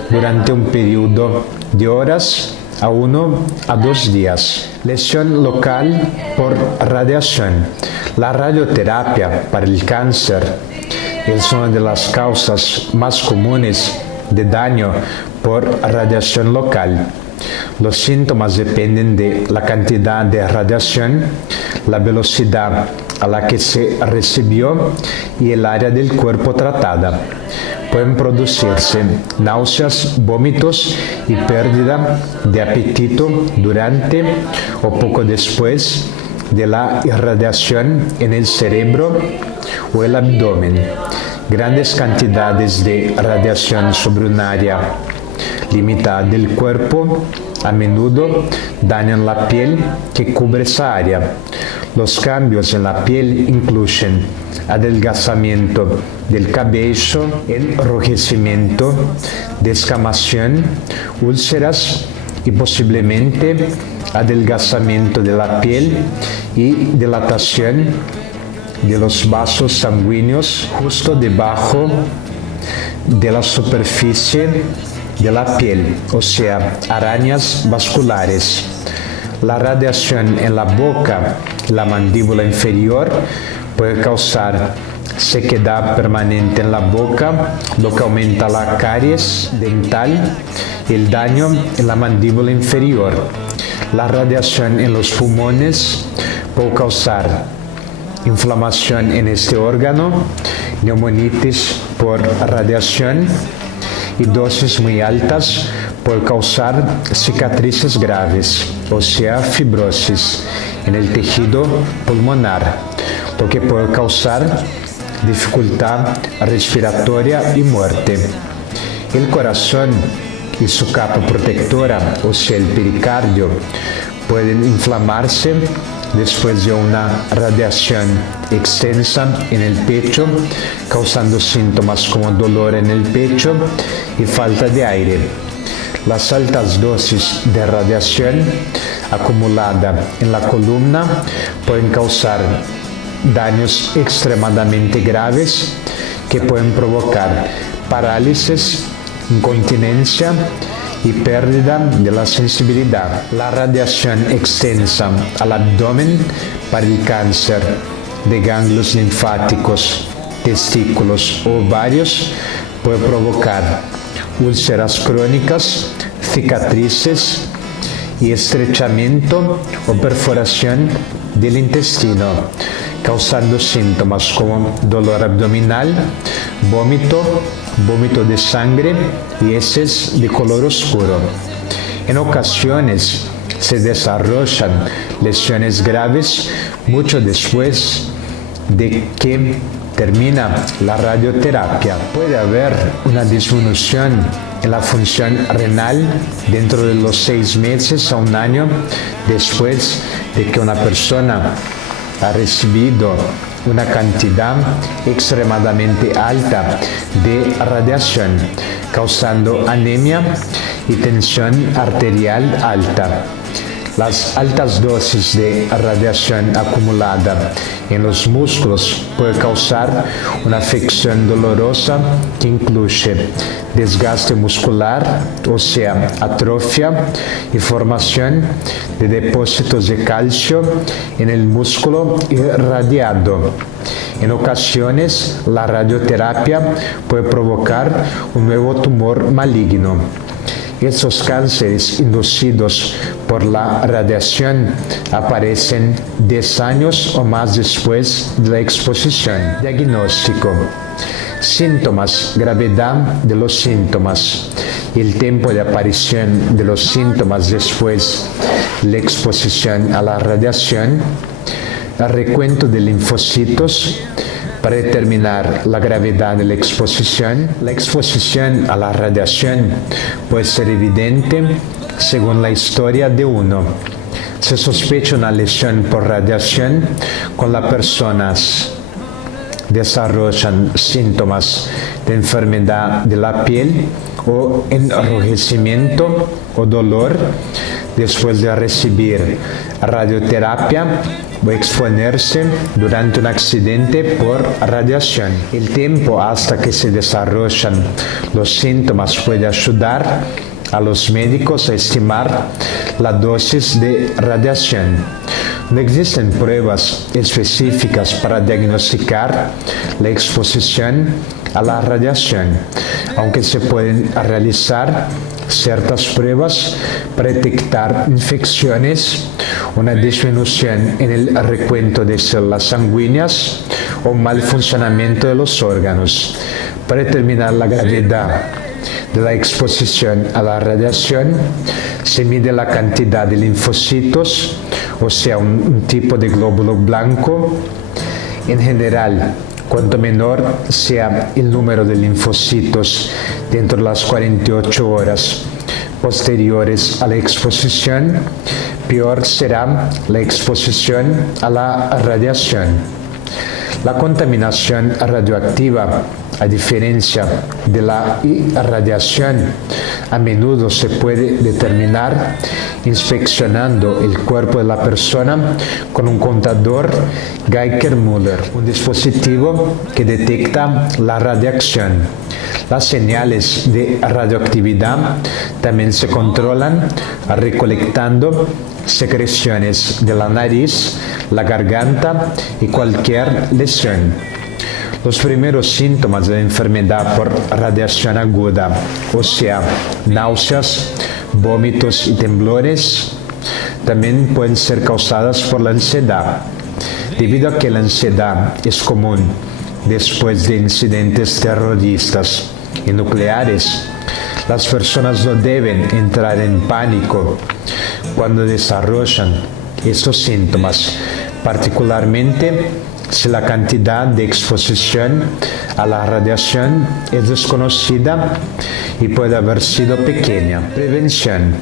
durante un periodo de horas a 1 a 2 días. Lesión local por radiación. La radioterapia para el cáncer es una de las causas más comunes de daño por radiación local. Los síntomas dependen de la cantidad de radiación, la velocidad a la que se recibió y el área del cuerpo tratada. pueden producirse náuseas, vómitos y pérdida de apetito durante o poco después de la irradiación en el cerebro o el abdomen. Grandes cantidades de radiación sobre un área limitada del cuerpo a menudo dañan la piel que cubre esa área. Los cambios en la piel incluyen adelgazamiento del cabello, enrojecimiento, descamación, úlceras y posiblemente adelgazamiento de la piel y dilatación de los vasos sanguíneos justo debajo de la superficie de la piel, o sea, arañas vasculares. La radiación en la boca y la mandíbula inferior puede causar sequedad permanente en la boca, lo que aumenta la caries dental y el daño en la mandíbula inferior. La radiación en los pulmones puede causar inflamación en este órgano, neumonitis por radiación y dosis muy altas pueden causar cicatrices graves, o sea, fibrosis en el tejido pulmonar, lo que puede causar dificultad respiratoria y muerte. El corazón y su capa protectora, o sea, el pericardio, pueden inflamarse después de una radiación extensa en el pecho, causando síntomas como dolor en el pecho y falta de aire. Las altas dosis de radiación acumulada en la columna pueden causar daños extremadamente graves que pueden provocar parálisis, incontinencia y pérdida de la sensibilidad. La radiación extensa al abdomen para el cáncer de ganglios linfáticos, testículos o ovarios puede provocar úlceras crónicas, cicatrices y estrechamiento o perforación del intestino, causando síntomas como dolor abdominal, vómito de sangre y heces de color oscuro. En ocasiones se desarrollan lesiones graves mucho después de que termina la radioterapia. Puede haber una disminución en la función renal dentro de los 6 meses a un año después de que una persona ha recibido una cantidad extremadamente alta de radiación, causando anemia y tensión arterial alta. Las altas dosis de radiación acumulada en los músculos puede causar una afección dolorosa que incluye desgaste muscular, o sea, atrofia y formación de depósitos de calcio en el músculo irradiado. En ocasiones, la radioterapia puede provocar un nuevo tumor maligno. Estos cánceres inducidos por la radiación aparecen 10 años o más después de la exposición. Diagnóstico. Síntomas, gravedad de los síntomas y el tiempo de aparición de los síntomas después de la exposición a la radiación. El recuento de linfocitos para determinar la gravedad de la exposición. La exposición a la radiación puede ser evidente según la historia de uno. Se sospecha una lesión por radiación cuando las personas desarrollan síntomas de enfermedad de la piel o enrojecimiento o dolor después de recibir radioterapia o exponerse durante un accidente por radiación. El tiempo hasta que se desarrollan los síntomas puede ayudar a los médicos a estimar la dosis de radiación. No existen pruebas específicas para diagnosticar la exposición a la radiación, aunque se pueden realizar ciertas pruebas para detectar infecciones, una disminución en el recuento de células sanguíneas o mal funcionamiento de los órganos. Para determinar la gravedad de la exposición a la radiación, se mide la cantidad de linfocitos, o sea, un tipo de glóbulo blanco. En general, cuanto menor sea el número de linfocitos dentro de las 48 horas posteriores a la exposición, peor será la exposición a la radiación. La contaminación radioactiva, a diferencia de la irradiación, a menudo se puede determinar inspeccionando el cuerpo de la persona con un contador Geiger-Müller, un dispositivo que detecta la radiación. Las señales de radioactividad también se controlan recolectando secreciones de la nariz, la garganta y cualquier lesión. Los primeros síntomas de la enfermedad por radiación aguda, o sea, náuseas, vómitos y temblores, también pueden ser causadas por la ansiedad. Debido a que la ansiedad es común después de incidentes terroristas y nucleares, las personas no deben entrar en pánico cuando desarrollan estos síntomas, particularmente si la cantidad de exposición a la radiación es desconocida y puede haber sido pequeña. Prevención.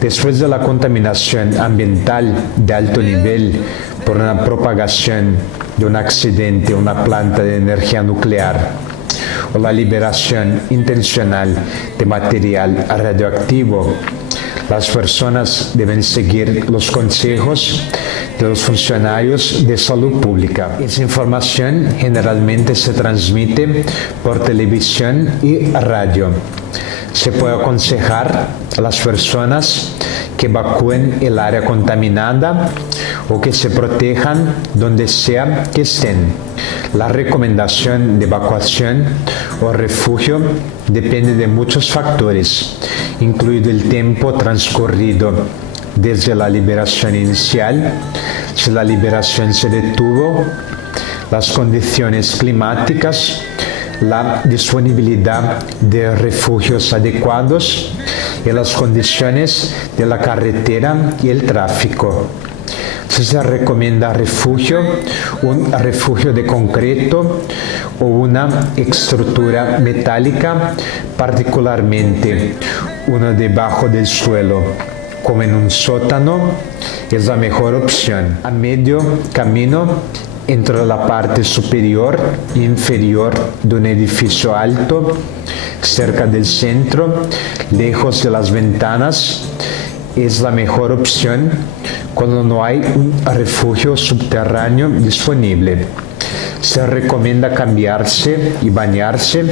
Después de la contaminación ambiental de alto nivel por una propagación de un accidente en una planta de energía nuclear o la liberación intencional de material radioactivo, las personas deben seguir los consejos de los funcionarios de salud pública. Esa información generalmente se transmite por televisión y radio. Se puede aconsejar a las personas que evacúen el área contaminada o que se protejan donde sea que estén. La recomendación de evacuación o refugio depende de muchos factores, incluido el tiempo transcurrido desde la liberación inicial, si la liberación se detuvo, las condiciones climáticas, la disponibilidad de refugios adecuados y las condiciones de la carretera y el tráfico. Si se recomienda refugio, un refugio de concreto o una estructura metálica, particularmente uno debajo del suelo, como en un sótano, es la mejor opción. A medio camino entre la parte superior e inferior de un edificio alto, cerca del centro, lejos de las ventanas, es la mejor opción cuando no hay un refugio subterráneo disponible. Se recomienda cambiarse y bañarse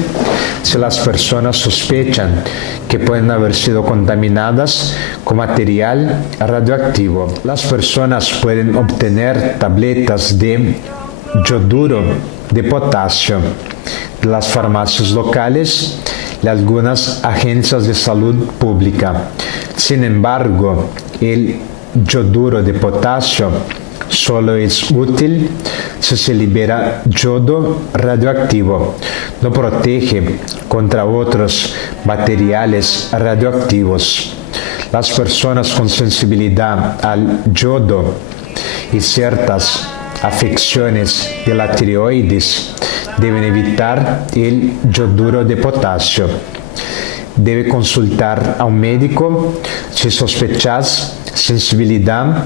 si las personas sospechan que pueden haber sido contaminadas con material radioactivo. Las personas pueden obtener tabletas de yoduro de potasio de las farmacias locales y algunas agencias de salud pública. Sin embargo, el yoduro de potasio solo es útil si se libera yodo radioactivo. No protege contra otros materiales radioactivos. Las personas con sensibilidad al yodo y ciertas afecciones de la tiroides deben evitar el yoduro de potasio. Debe consultar a un médico si sospechas sensibilidad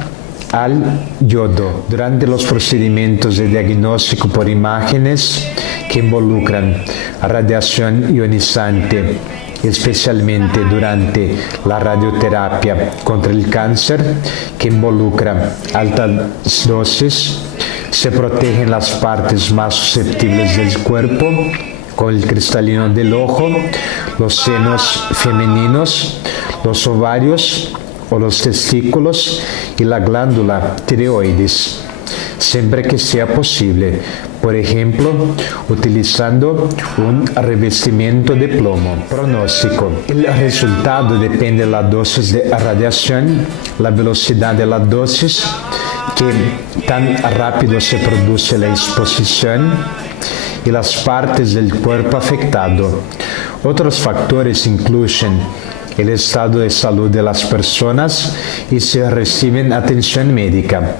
al yodo. Durante los procedimientos de diagnóstico por imágenes que involucran radiación ionizante, especialmente durante la radioterapia contra el cáncer, que involucra altas dosis, se protegen las partes más susceptibles del cuerpo, como el cristalino del ojo, los senos femeninos, los ovarios o los testículos y la glándula tiroides, siempre que sea posible, por ejemplo, utilizando un revestimiento de plomo. Pronóstico. El resultado depende de la dosis de radiación, la velocidad de la dosis, que tan rápido se produce la exposición y las partes del cuerpo afectado. Otros factores incluyen el estado de salud de las personas y si reciben atención médica.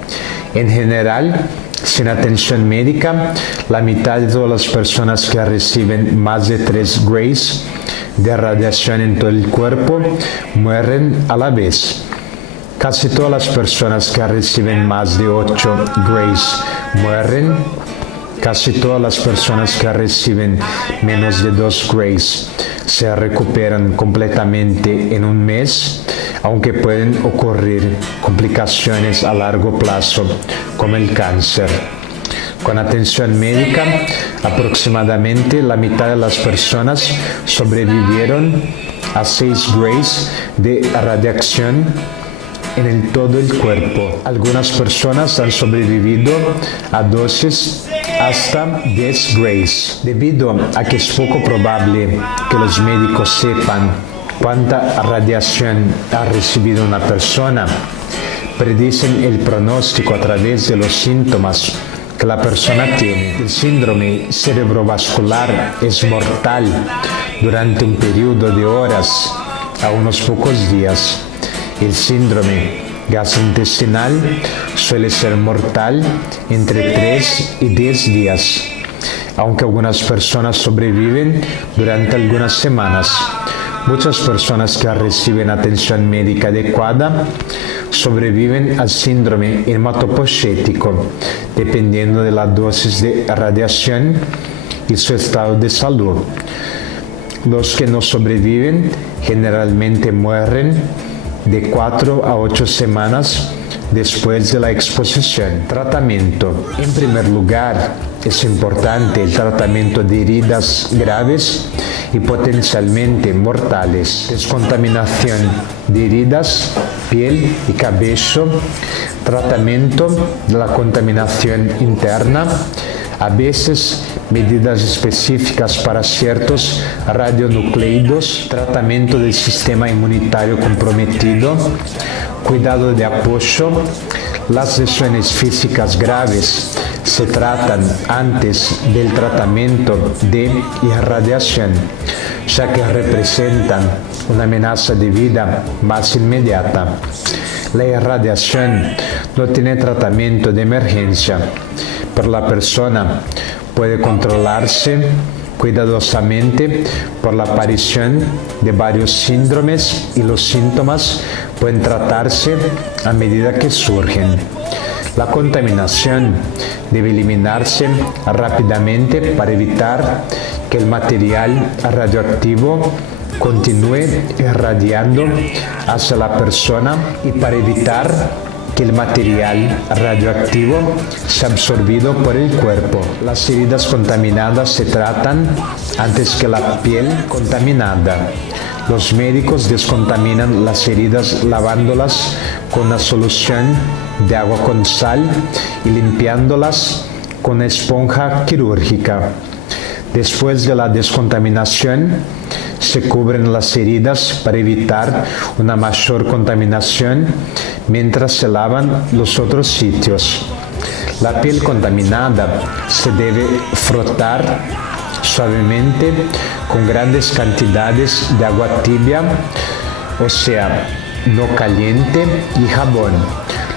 En general, sin atención médica, la mitad de todas las personas que reciben más de 3 grays de radiación en todo el cuerpo mueren a la vez. Casi todas las personas que reciben más de 8 grays mueren. Casi todas las personas que reciben menos de 2 grays se recuperan completamente en un mes, aunque pueden ocurrir complicaciones a largo plazo, como el cáncer. Con atención médica, aproximadamente la mitad de las personas sobrevivieron a 6 grays de radiación en todo el cuerpo. Algunas personas han sobrevivido a dosis hasta 10 grays. Debido a que es poco probable que los médicos sepan cuánta radiación ha recibido una persona, predicen el pronóstico a través de los síntomas que la persona tiene. El síndrome cerebrovascular es mortal durante un periodo de horas a unos pocos días. El síndrome gastrointestinal suele ser mortal entre 3 y 10 días, aunque algunas personas sobreviven durante algunas semanas. Muchas personas que reciben atención médica adecuada sobreviven al síndrome hematopoyético, dependiendo de la dosis de radiación y su estado de salud. Los que no sobreviven generalmente mueren de 4 a 8 semanas después de la exposición. Tratamiento. En primer lugar, es importante el tratamiento de heridas graves y potencialmente mortales. Descontaminación de heridas, piel y cabello. Tratamiento de la contaminación interna. A veces, medidas específicas para ciertos radionucleidos, tratamiento del sistema inmunitario comprometido, cuidado de apoyo. Las lesiones físicas graves se tratan antes del tratamiento de irradiación, ya que representan una amenaza de vida más inmediata. La irradiación no tiene tratamiento de emergencia, pero la persona puede controlarse cuidadosamente por la aparición de varios síndromes y los síntomas pueden tratarse a medida que surgen. La contaminación debe eliminarse rápidamente para evitar que el material radioactivo continúe irradiando hacia la persona y para evitar que el material radioactivo sea absorbido por el cuerpo. Las heridas contaminadas se tratan antes que la piel contaminada. Los médicos descontaminan las heridas lavándolas con una solución de agua con sal y limpiándolas con una esponja quirúrgica. Después de la descontaminación, se cubren las heridas para evitar una mayor contaminación mientras se lavan los otros sitios. La piel contaminada se debe frotar suavemente con grandes cantidades de agua tibia, o sea, no caliente, y jabón.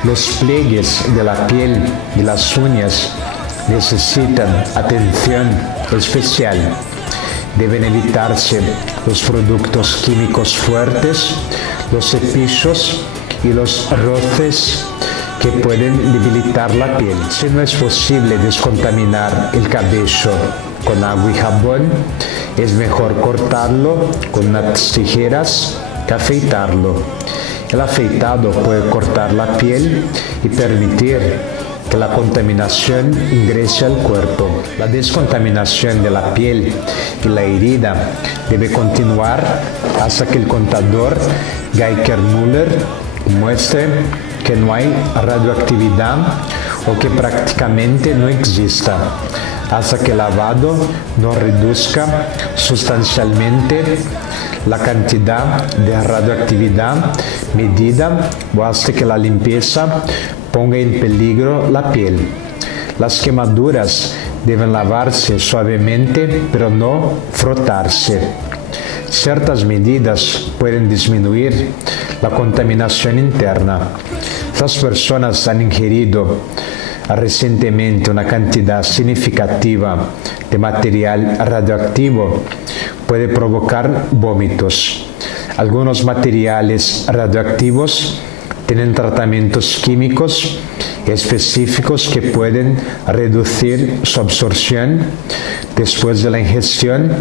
Los pliegues de la piel y las uñas necesitan atención especial. Deben evitarse los productos químicos fuertes, los cepillos y los roces que pueden debilitar la piel. Si no es posible descontaminar el cabello con agua y jabón, es mejor cortarlo con unas tijeras que afeitarlo. El afeitado puede cortar la piel y permitir que la contaminación ingrese al cuerpo. La descontaminación de la piel y la herida debe continuar hasta que el contador Geiger-Müller muestre que no hay radioactividad o que prácticamente no exista. hasta que el lavado no reduzca sustancialmente la cantidad de radioactividad medida o hasta que la limpieza ponga en peligro la piel. Las quemaduras deben lavarse suavemente, pero no frotarse. Ciertas medidas pueden disminuir la contaminación interna. Las personas han ingerido recientemente una cantidad significativa de material radioactivo, puede provocar vómitos. Algunos materiales radioactivos tienen tratamientos químicos específicos que pueden reducir su absorción después de la ingestión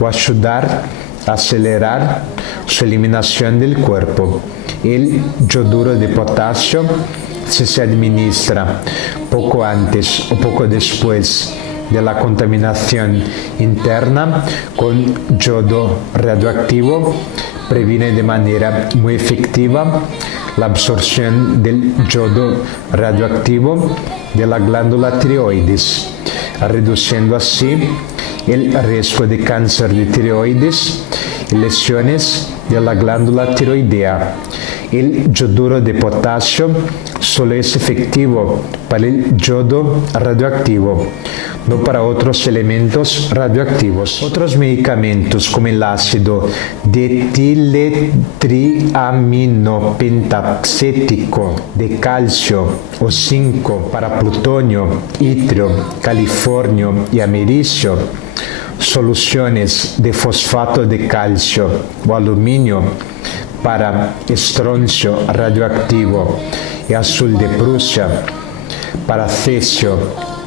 o ayudar a acelerar su eliminación del cuerpo. El yoduro de potasio, si se administra poco antes o poco después de la contaminación interna con yodo radioactivo, previene de manera muy efectiva la absorción del yodo radioactivo de la glándula tiroides, reduciendo así el riesgo de cáncer de tiroides y lesiones de la glándula tiroidea. El yoduro de potasio solo es efectivo para el yodo radioactivo, no para otros elementos radioactivos. Otros medicamentos como el ácido detiletriaminopentaxético de calcio o zinc para plutonio, itrio, californio y americio, soluciones de fosfato de calcio o aluminio para estroncio radioactivo y azul de Prusia, para cesio,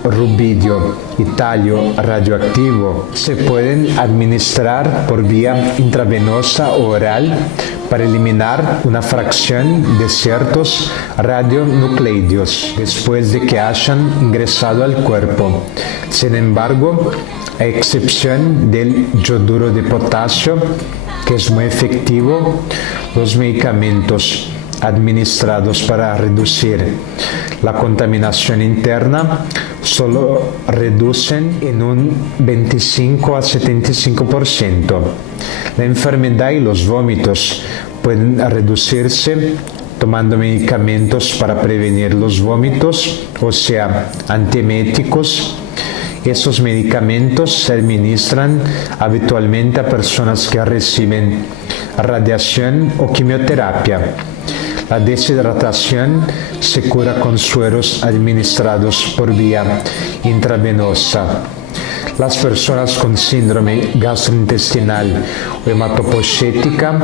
rubidio y talio radioactivo, se pueden administrar por vía intravenosa o oral para eliminar una fracción de ciertos radionucleidos después de que hayan ingresado al cuerpo. Sin embargo, a excepción del yoduro de potasio, que es muy efectivo, los medicamentos administrados para reducir la contaminación interna solo reducen en un 25 a 75%. La enfermedad y los vómitos pueden reducirse tomando medicamentos para prevenir los vómitos, o sea, antieméticos. Esos medicamentos se administran habitualmente a personas que reciben radiación o quimioterapia. La deshidratación se cura con sueros administrados por vía intravenosa. Las personas con síndrome gastrointestinal o hematopoyética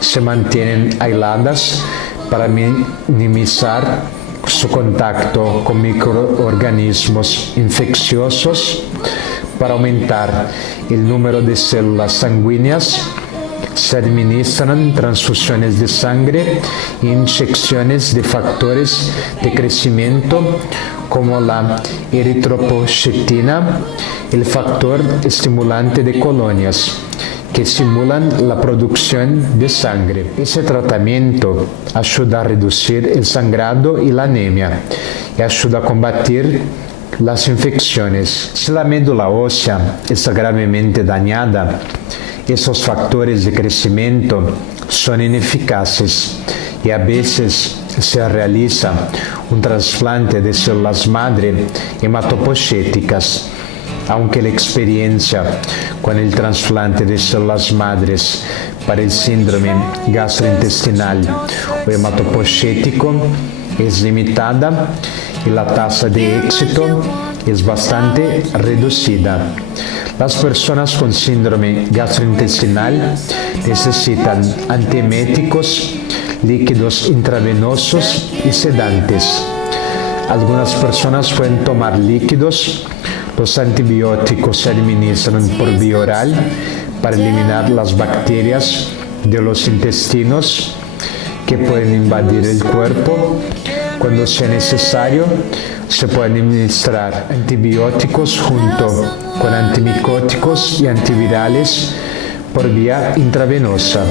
se mantienen aisladas para minimizar su contacto con microorganismos infecciosos, para aumentar el número de células sanguíneas. Se administran transfusiones de sangre e inyecciones de factores de crecimiento como la eritropoyetina, el factor estimulante de colonias, que estimulan la producción de sangre. Ese tratamiento ayuda a reducir el sangrado y la anemia y ayuda a combatir las infecciones. Si la médula ósea está gravemente dañada, esos factores de crecimiento son ineficaces y a veces se realiza un trasplante de células madre hematopoyéticas. Aunque la experiencia con el trasplante de células madres para el síndrome gastrointestinal o hematopoyético es limitada y la tasa de éxito es bastante reducida. Las personas con síndrome gastrointestinal necesitan antieméticos, líquidos intravenosos y sedantes. Algunas personas pueden tomar líquidos. Los antibióticos se administran por vía oral para eliminar las bacterias de los intestinos que pueden invadir el cuerpo. Cuando sea necesario, se pueden administrar antibióticos junto con antimicóticos y antivirales por vía intravenosa.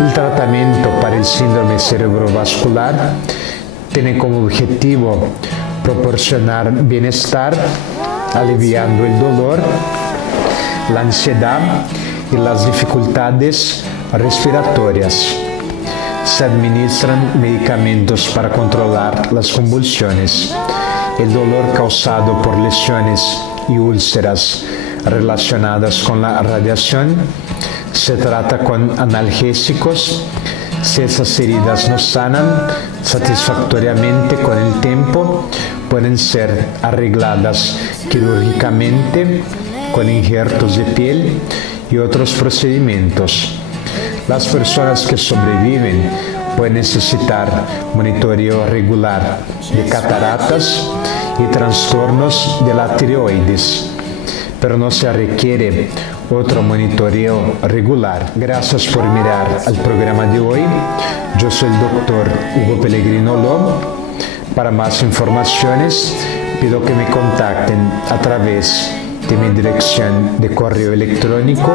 El tratamiento para el síndrome cerebrovascular tiene como objetivo proporcionar bienestar aliviando el dolor, la ansiedad y las dificultades respiratorias. Se administran medicamentos para controlar las convulsiones, el dolor causado por lesiones y úlceras relacionadas con la radiación. Se trata con analgésicos. Si esas heridas no sanan satisfactoriamente con el tiempo, pueden ser arregladas quirúrgicamente con injertos de piel y otros procedimientos. Las personas que sobreviven pueden necesitar monitoreo regular de cataratas y trastornos de la tiroides, pero no se requiere otro monitoreo regular. Gracias por mirar el programa de hoy. Yo soy el doctor Hugo Pellegrino Lobo. Para más informaciones, pido que me contacten a través de mi dirección de correo electrónico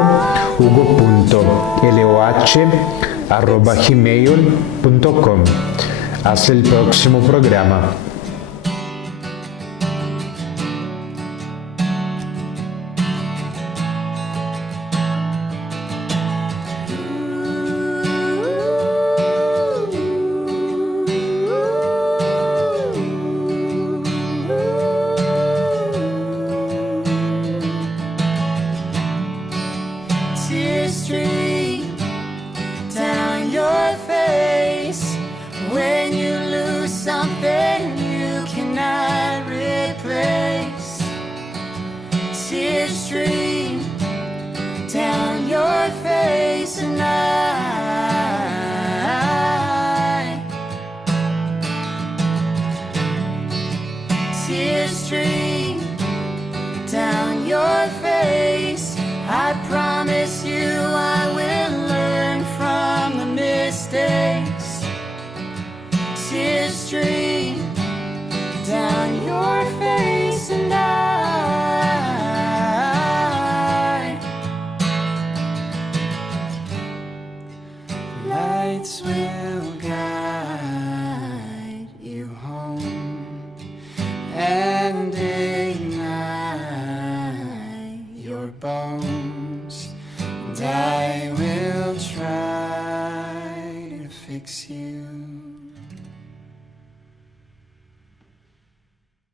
hugo.loh@gmail.com. Hasta el próximo programa. Tears stream down your face when you lose something you cannot replace. Tears stream down your face, and tears stream down your face. I promise you I will learn from the mistakes. Tears stream down your face, and lights will guide you home and ignite your bones, and I will try to fix you.